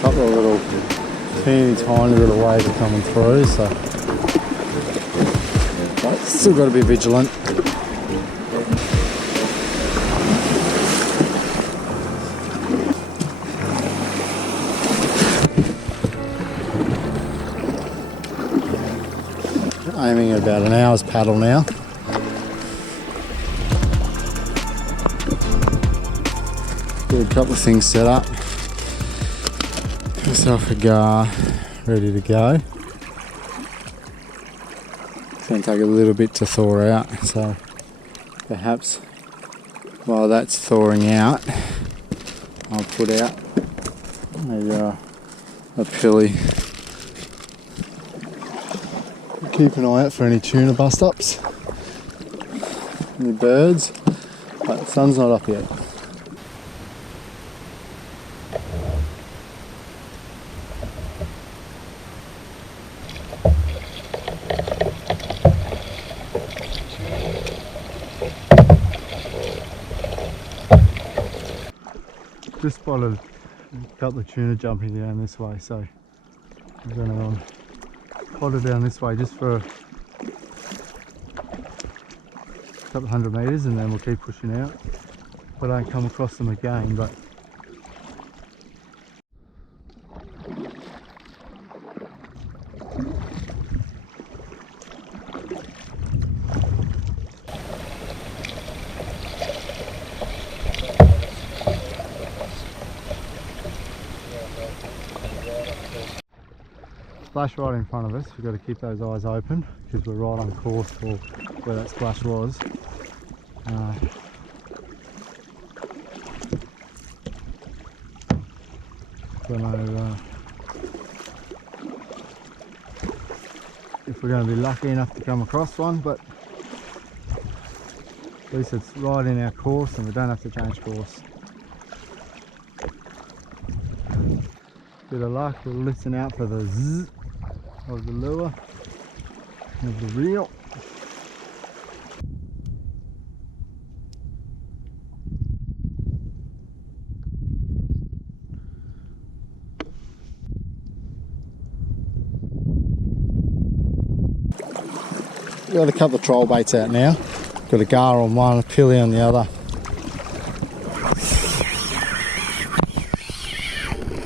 Couple of little teeny tiny little waves are coming through, so but still got to be vigilant. Aiming at about an hour's paddle now. Got a couple of things set up. Myself a gar ready to go. It's going to take a little bit to thaw out, so perhaps while that's thawing out, I'll put out a pilly. Keep an eye out for any tuna bust ups, any birds, but the sun's not up yet. Just spotted a couple of tuna jumping down this way, so I'm going to potter down this way just for a couple hundred metres, and then we'll keep pushing out. If I don't come across them again, but splash right in front of us. We've got to keep those eyes open because we're right on course for where that splash was. Don't know if we're going to be lucky enough to come across one, but at least it's right in our course and we don't have to change course. Bit of luck, we'll listen out for the zzz of the lure, of the reel. Got a couple of troll baits out now. Got a gar on one, a pilly on the other.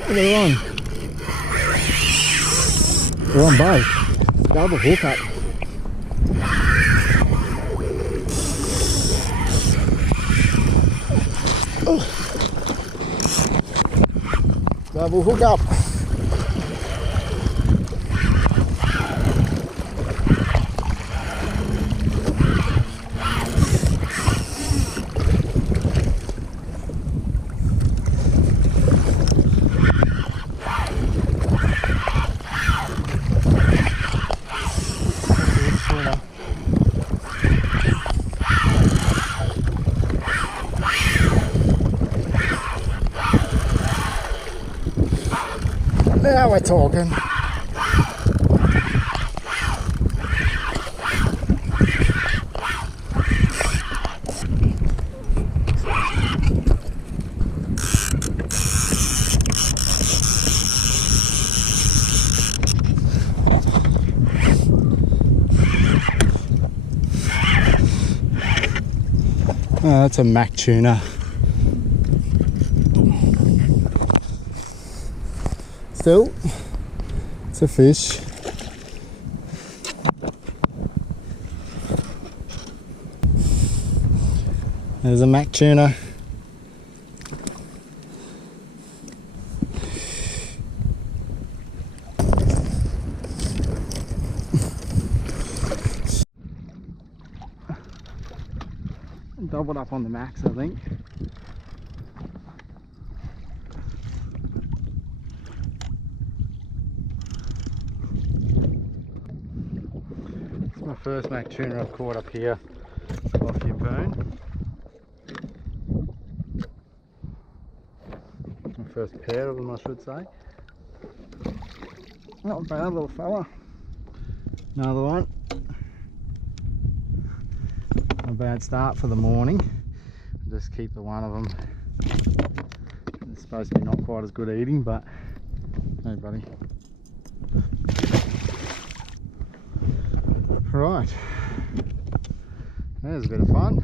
Look at one. They're on both. Double hook up. Oh. Double hook up. Now we're talking. Oh, that's a mac tuna. Still, it's a fish. There's a mac tuna. Doubled up on the max, I think. It's my first mac tuna I've caught up here off Yeppoon. My first pair of them, I should say. Not bad, little fella. Another one. Not a bad start for the morning. Just keep the one of them. It's supposed to be not quite as good eating, but hey buddy. Right, there's a bit of fun.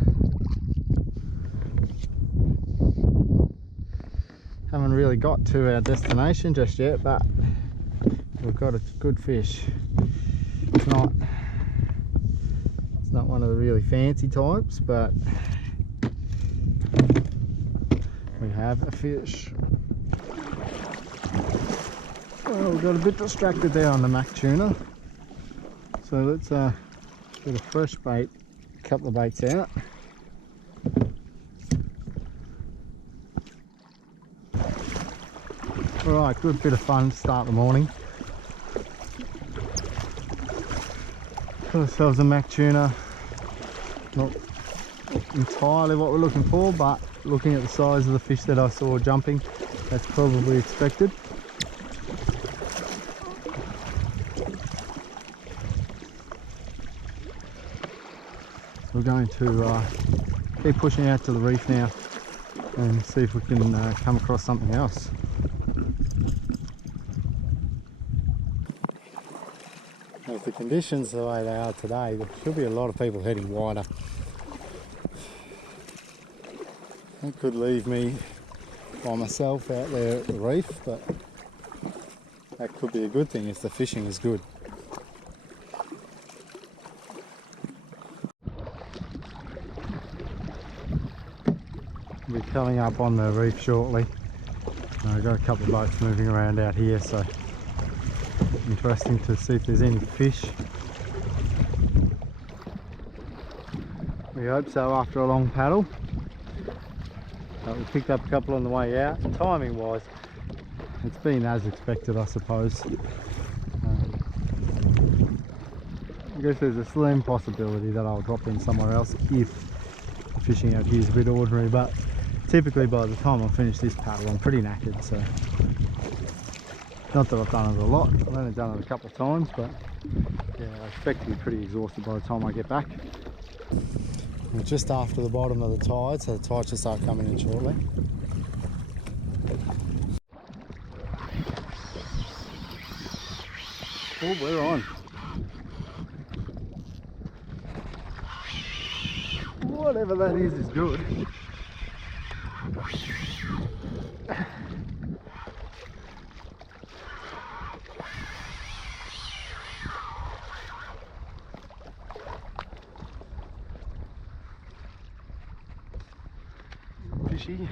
Haven't really got to our destination just yet, but we've got a good fish. It's not one of the really fancy types, but we have a fish. Well, we got a bit distracted there on the mac tuna, so let's get a fresh bait, a couple of baits out. Alright, good bit of fun to start the morning. Got ourselves a mac tuna. Not entirely what we're looking for, but looking at the size of the fish that I saw jumping, that's probably expected. We're going to keep pushing out to the reef now and see if we can come across something else. If the conditions the way they are today, there should be a lot of people heading wider. That could leave me by myself out there at the reef, but that could be a good thing if the fishing is good. We'll be coming up on the reef shortly. I've got a couple of boats moving around out here, so interesting to see if there's any fish. We hope so after a long paddle. We picked up a couple on the way out. Timing wise, it's been as expected, I suppose. I guess there's a slim possibility that I'll drop in somewhere else if the fishing out here is a bit ordinary, but typically by the time I finish this paddle I'm pretty knackered, so not that I've done it a lot, I've only done it a couple of times, but yeah, I expect to be pretty exhausted by the time I get back. We're just after the bottom of the tide, so the tide should start coming in shortly. Oh, we're on. Whatever that is good. Fishy.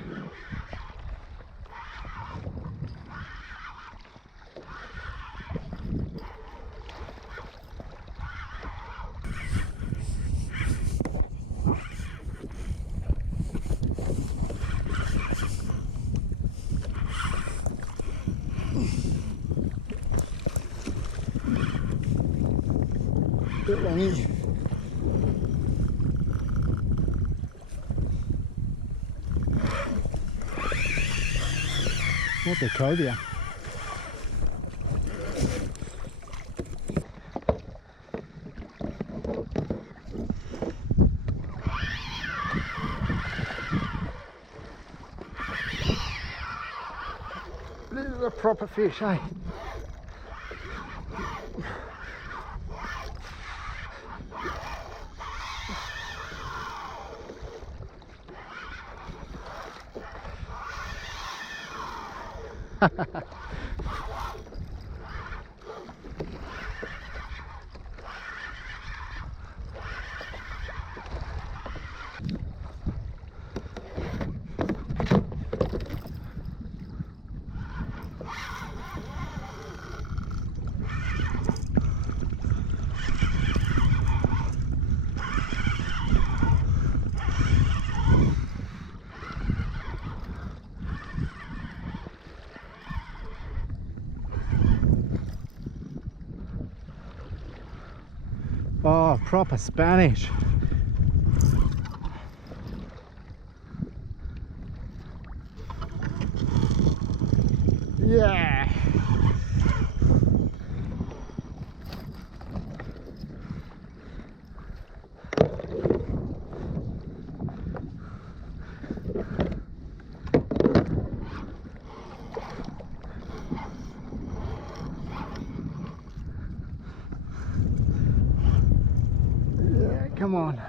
Bit longy. What a cobia. This is a proper fish, eh? Oh, proper Spanish. Yeah. Yeah, come on.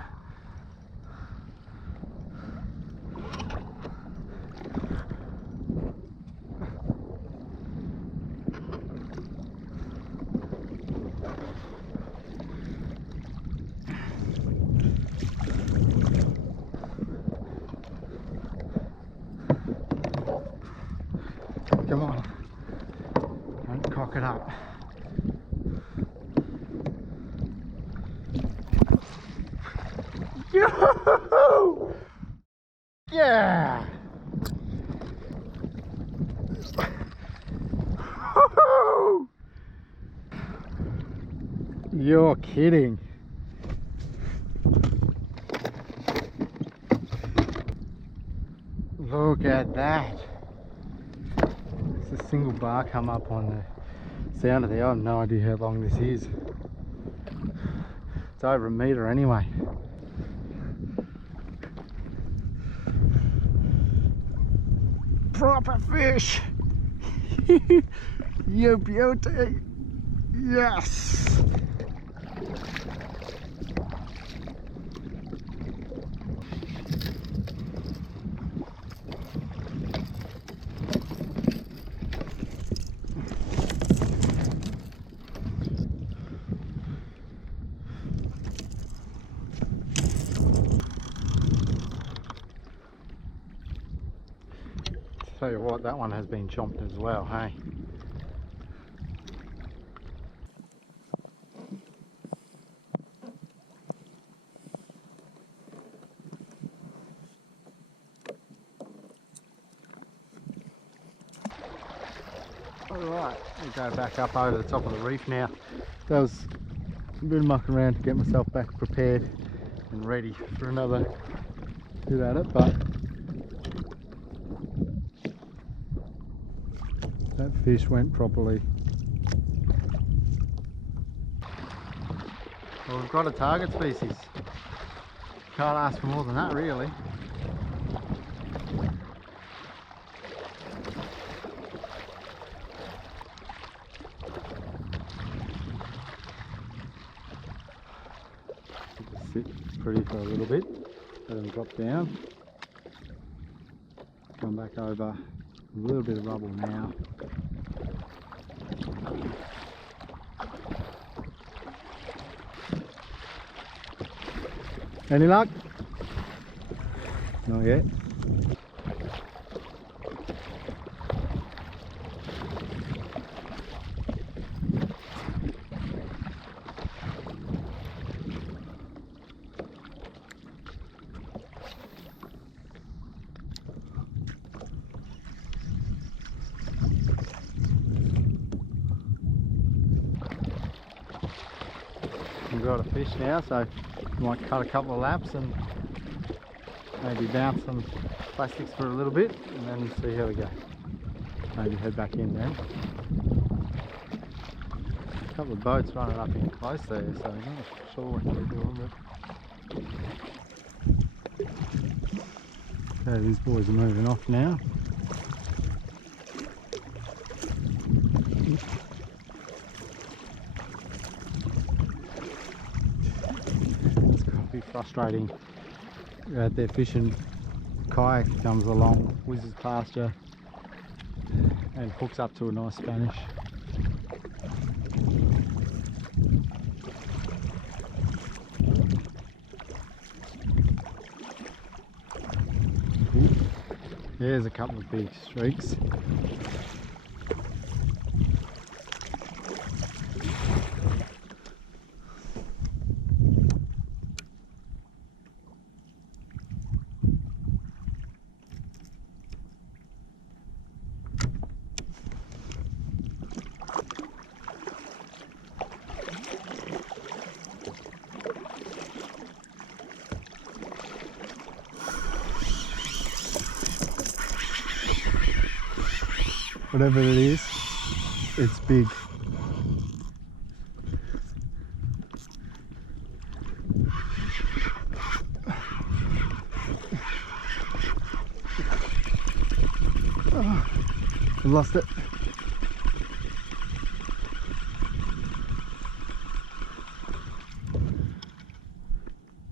Come on. Don't cock it up. Yoo-hoo! Yeah! Woo-hoo! You're kidding. Look at that. It's a single bar come up on the sound of the. I have no idea how long this is. It's over a metre anyway. Proper fish. You beauty. Yes. Tell you what, that one has been chomped as well, hey? Alright, we'll go back up over the top of the reef now. That was a bit of mucking around to get myself back prepared and ready for another hit at it, but that fish went properly. Well, we've got a target species. Can't ask for more than that, really. Just sit pretty for a little bit, let them drop down. Come back over a little bit of rubble now. Any luck? Not yet. We've got a fish now, so we might cut a couple of laps and maybe bounce some plastics for a little bit and then see how we go. Maybe head back in then. A couple of boats running up in close there, so I'm not sure what they're doing. But okay, these boys are moving off now. It's got to be frustrating. You're out there fishing, kayak comes along, whizzes past you and hooks up to a nice Spanish. There's a couple of big streaks. whatever it is, it's big. Oh, I've lost it.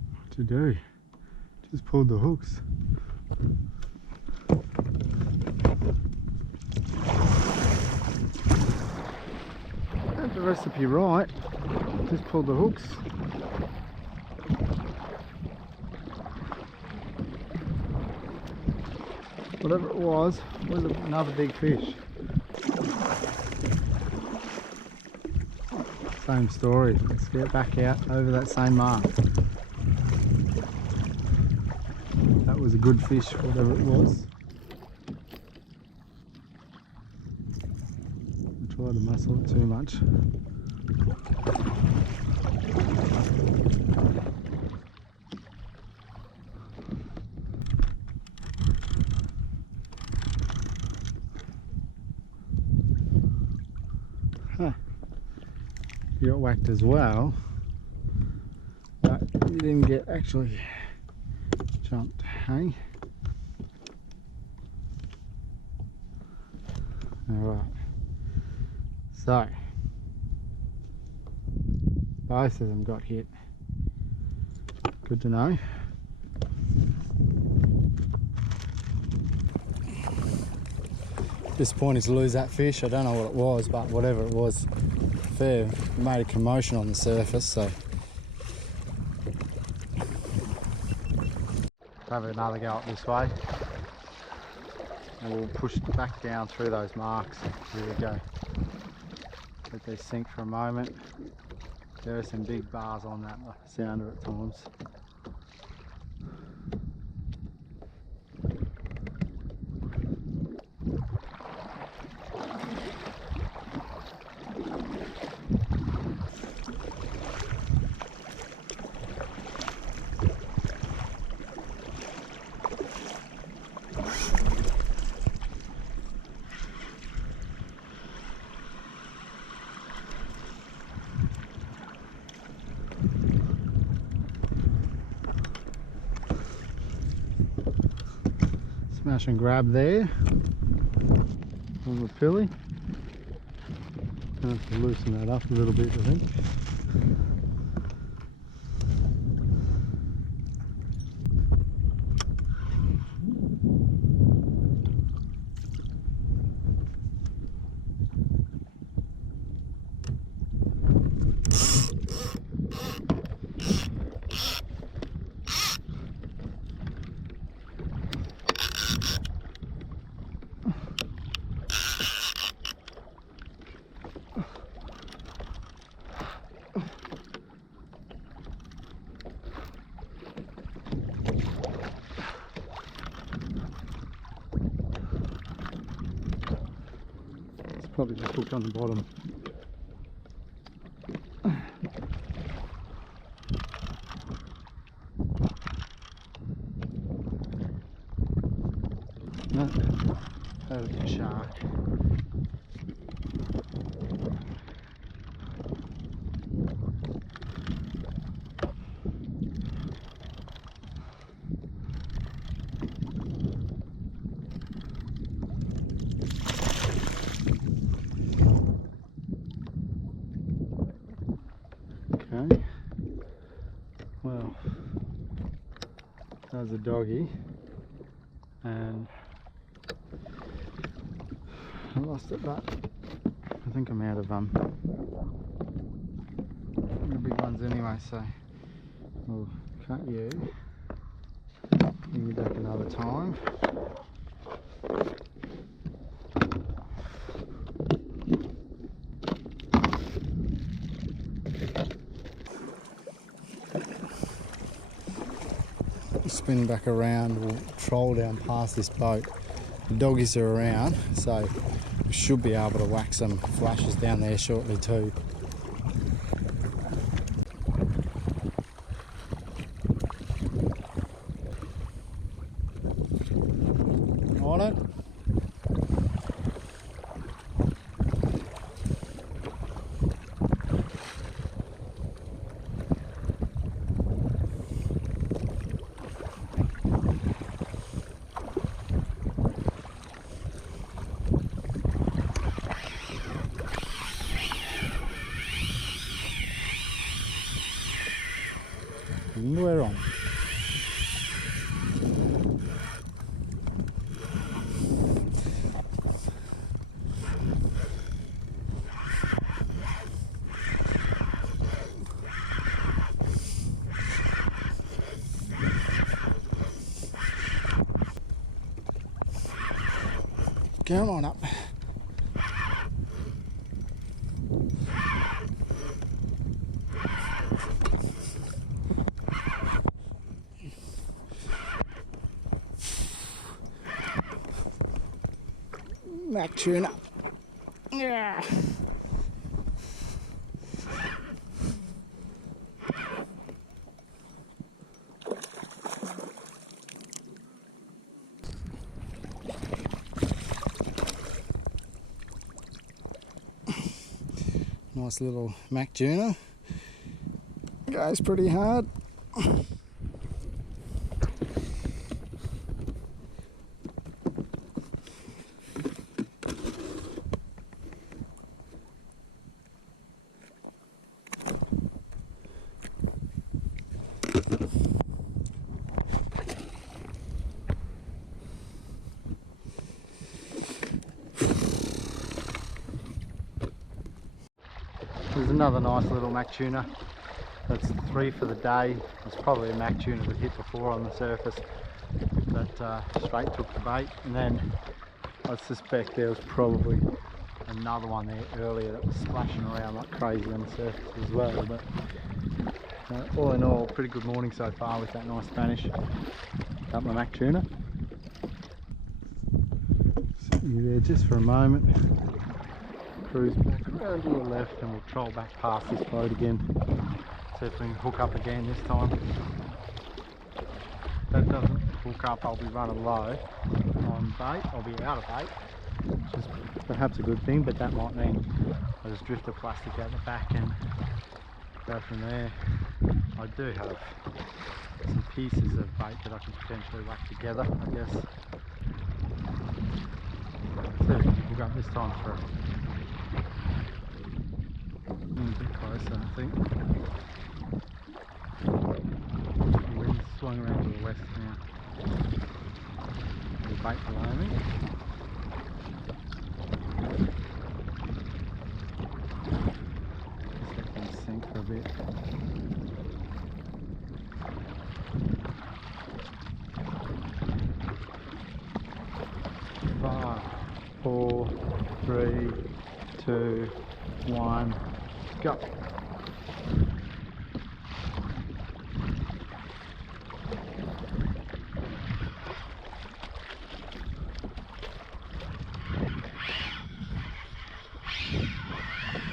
What to do? Just pulled the hooks. Had the recipe right. Just pulled the hooks. Whatever it was another big fish. Same story. Let's get back out over that same mark. That was a good fish, whatever it was. I try to muscle it too much. You got whacked as well, but you didn't get actually jumped, hey? Alright, so both of them got hit. Good to know. Disappointed to lose that fish. I don't know what it was, but whatever it was, fair. It made a commotion on the surface, so. Have another go up this way, and we'll push back down through those marks. Here we go. Let these sink for a moment. There are some big bars on that sounder at times. Smash and grab there on the pilly. I have to loosen that up a little bit, I think. Probably just hooked on the bottom. No, that was a shark. Okay, well, that was a doggy, and I lost it, but I think I'm out of the big ones anyway, so we'll cut you, bring you back another time. Spin back around, we'll troll down past this boat. The doggies are around, so we should be able to whack some flashes down there shortly too. On it. we're on. Come on up. Mac tuna. Yeah. Nice little Mac tuna. Goes pretty hard. There's another nice little Mac tuna. That's 3 for the day. It's probably a Mac tuna we'd hit before on the surface, but straight took the bait. And then I suspect there was probably another one there earlier that was splashing around like crazy on the surface as well. But all in all, pretty good morning so far with that nice Spanish. Got my Mac tuna. Sit you there just for a moment. Cruise back around to the left and we'll troll back past this boat again. See if we can hook up again this time. If that doesn't hook up, I'll be running low on bait. I'll be out of bait, which is perhaps a good thing, but that might mean I just drift the plastic out the back and go from there. I do have some pieces of bait that I could potentially whack together, I guess. See if we can hook up this time for a bit closer, I think. The wind's swung around to the west now. The bait below me. Just let them sink for a bit. 5, 4, 3, 2, 1, go.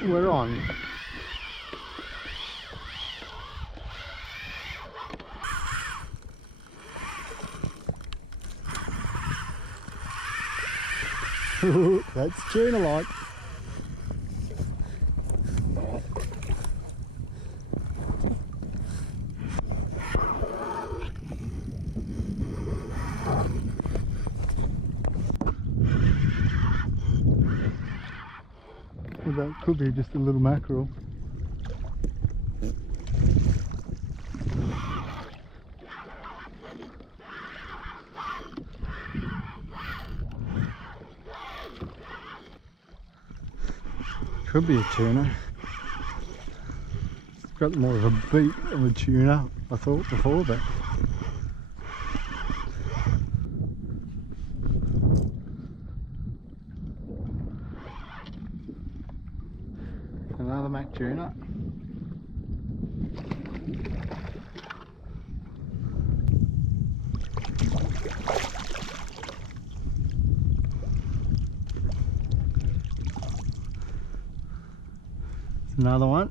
We're on. That's tuna like. Well, that could be just a little mackerel. Could be a tuna. It's got more of a beat of a tuna, I thought before, but another Mac tuna. Another one.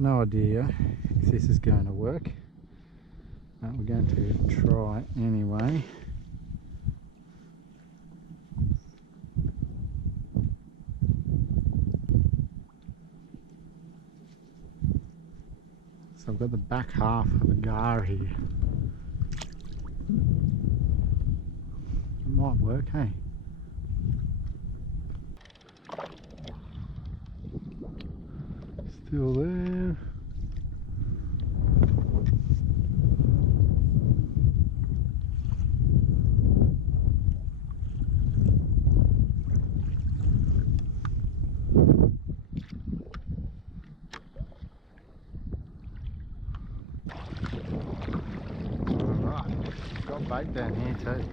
No idea if this is going to work. But we're going to try anyway. I've got the back half of a gar here. It might work, hey? Still there. Got bait down here too.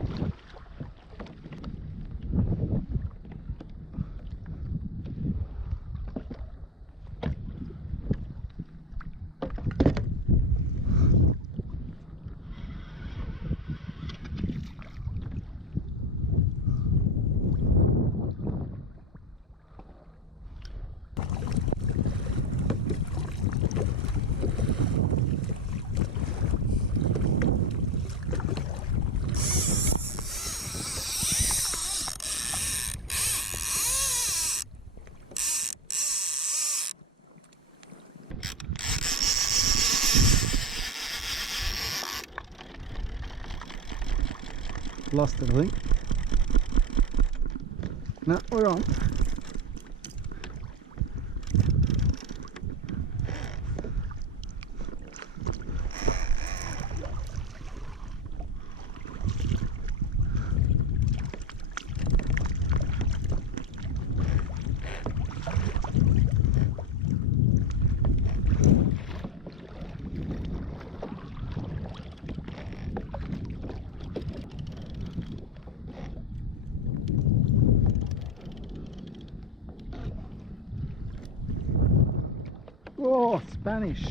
Lost it, I think. No, we're on. Oh, Spanish.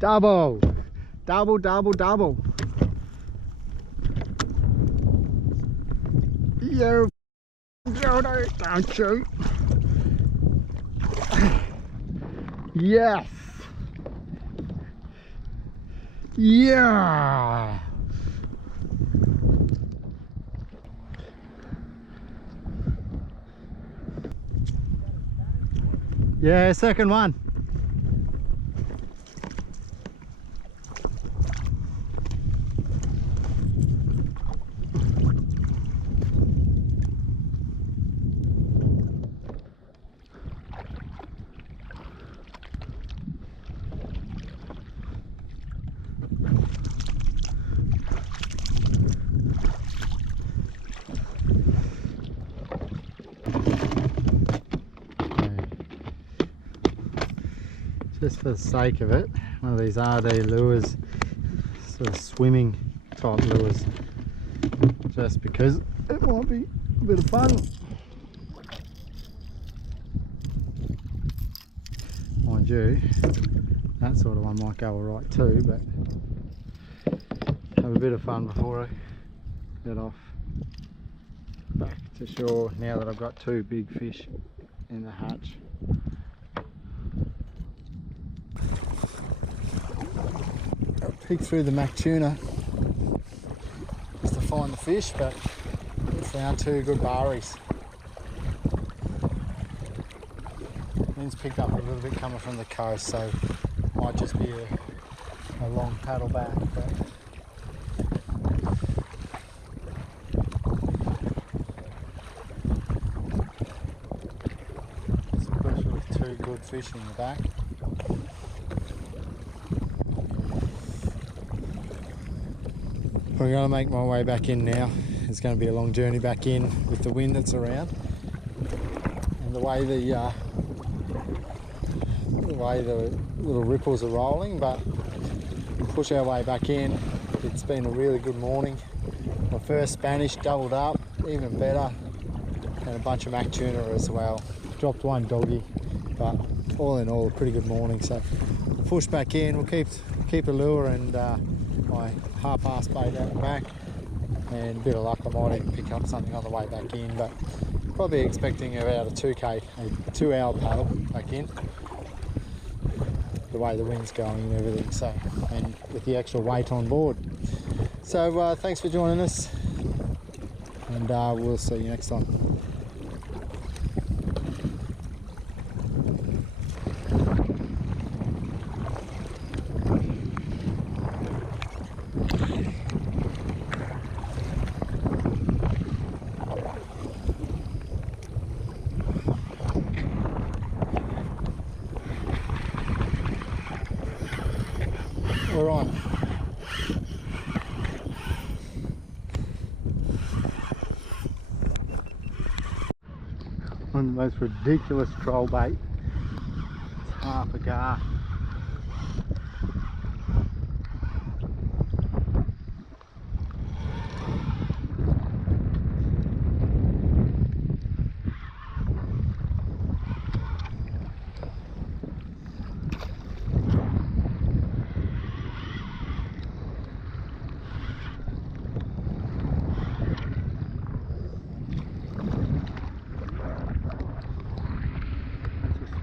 Double, double, double, double. You don't you? Yes. Yeah. Yeah, second one. Just for the sake of it, one of these RD lures, sort of swimming type lures, just because it might be a bit of fun. Mind you, that sort of one might go alright too, but have a bit of fun before I get off back to shore now that I've got two big fish in the hatch. Peek through the Mac tuna just to find the fish, but we found two good barries. Wind's picked up a little bit coming from the coast, so might just be a long paddle back. But especially with two good fish in the back. I'm going to make my way back in now. It's going to be a long journey back in with the wind that's around and the way the little ripples are rolling, but we'll push our way back in. It's been a really good morning. My first Spanish doubled up, even better, and a bunch of Mac tuna as well. Dropped one doggy, but all in all a pretty good morning. So we'll push back in, we'll keep a lure and my half-ass bait out the back, and a bit of luck I might even pick up something on the way back in, but probably expecting about a 2-hour paddle back in, the way the wind's going and everything, so, and with the extra weight on board. So thanks for joining us, and we'll see you next time. We're on. One of the most ridiculous troll bait. It's half a gar.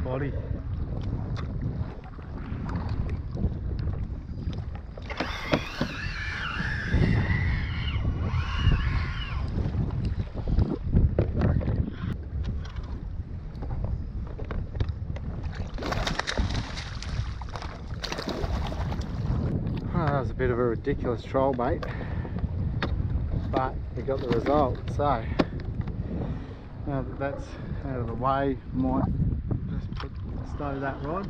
Body. Oh, that was a bit of a ridiculous troll bait, but we got the result. So now that that's out of the way, might just stow that rod.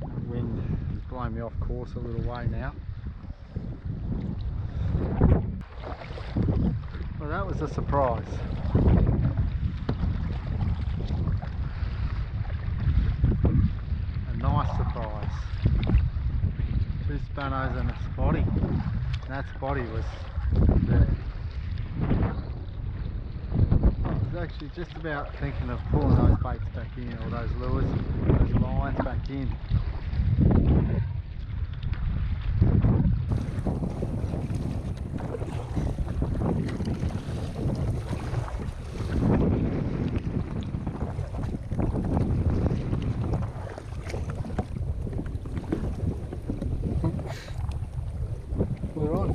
The wind is blowing me off course a little way now. Well, that was a surprise. A nice surprise. 2 spanos and a spotty. That spotty was there. I was actually just about thinking of pulling those baits back in, or those lures, those lines back in. We're on.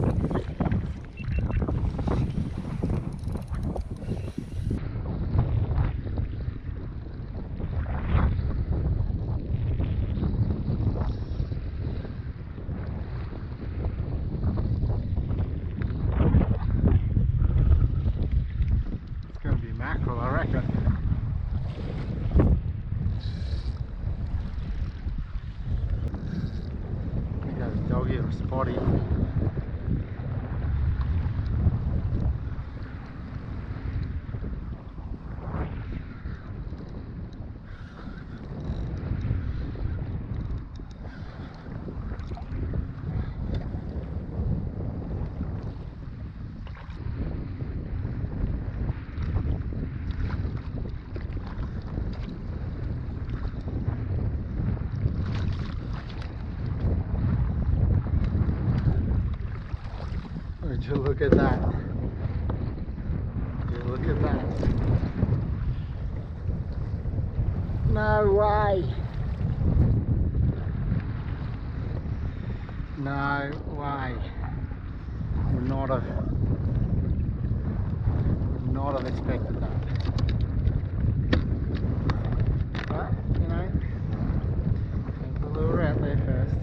Mackerel, I reckon. I think that's a doggy or a spotty. Would you look at that? Would you look at that? No way! No way! Would not have expected that. But, you know, there's the lure out there first.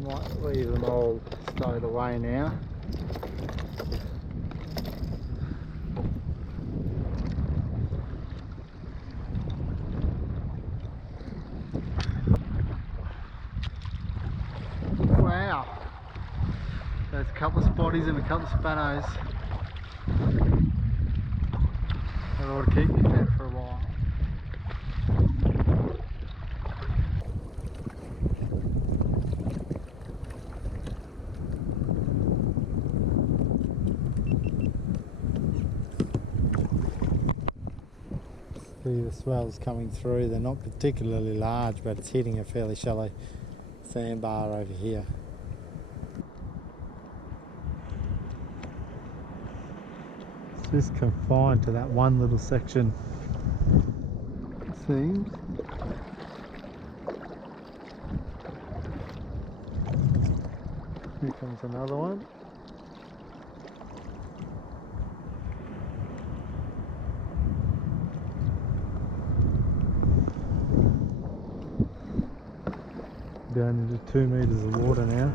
Might leave them all stowed away now. Wow, there's a couple of spotties and a couple of spanos. That ought to keep me fed for a while. See the swells coming through. They're not particularly large, but it's hitting a fairly shallow sandbar over here. It's just confined to that one little section, it seems. Here comes another one. Down into 2 meters of water now.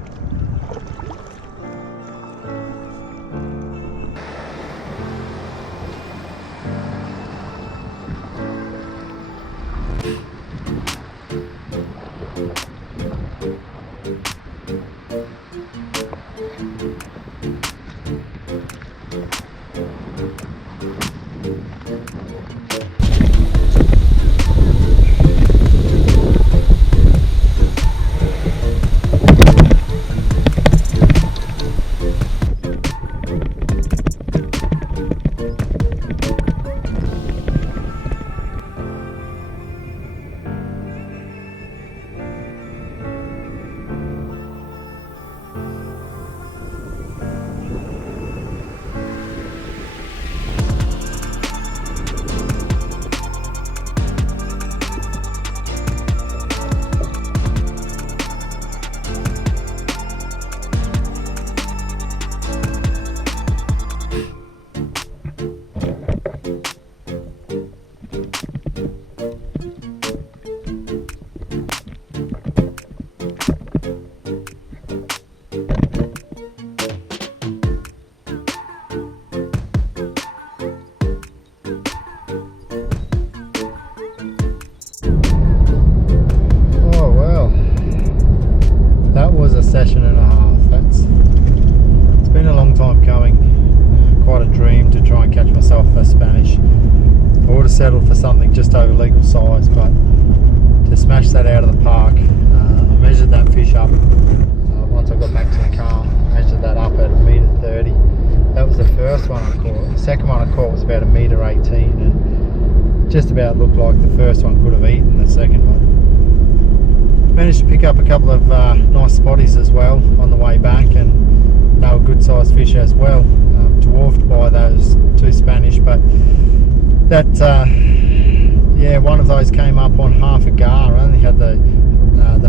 Session and a half. It's been a long time coming. Quite a dream to try and catch myself a Spanish. I would have settled for something just over legal size, but to smash that out of the park, I measured that fish up once I got back to the car. I measured that up at 1.30 m. That was the first one I caught. The second one I caught was about 1.18 m, and just about looked like the first one could have eaten the second one. Managed to pick up a couple of nice spotties as well on the way back, and they were good sized fish as well, dwarfed by those 2 Spanish, but that yeah, one of those came up on half a gar. I only had the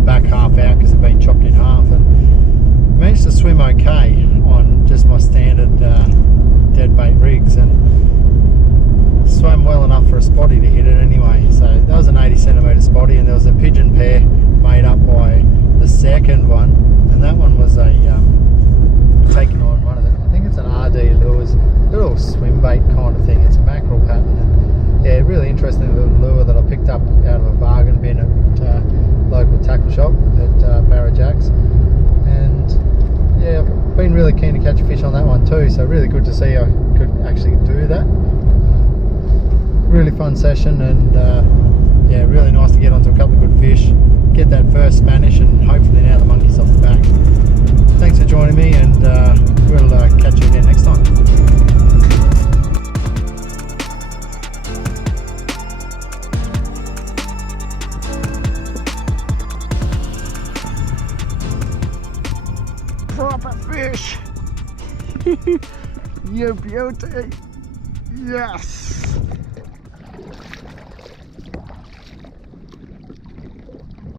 back half out because it'd been chopped in half, and managed to swim okay on just my standard dead bait rigs, and swam well enough for a spotty to hit it anyway. So that was an 80 centimetre spotty, and there was a pigeon pair made up by the second one, and that one was a taken on one of the, I think it's an RD lures, little swim bait kind of thing. It's a mackerel pattern, and yeah, really interesting little lure that I picked up out of a bargain bin at local tackle shop at Barrajacks, and yeah, I've been really keen to catch a fish on that one too, so really good to see I could actually do that. Really fun session, and yeah, really nice to get onto a couple of good fish, get that first Spanish, and hopefully now the monkey's off the back. Thanks for joining me, and we'll catch you again next time. Proper fish! You beauty! Yes!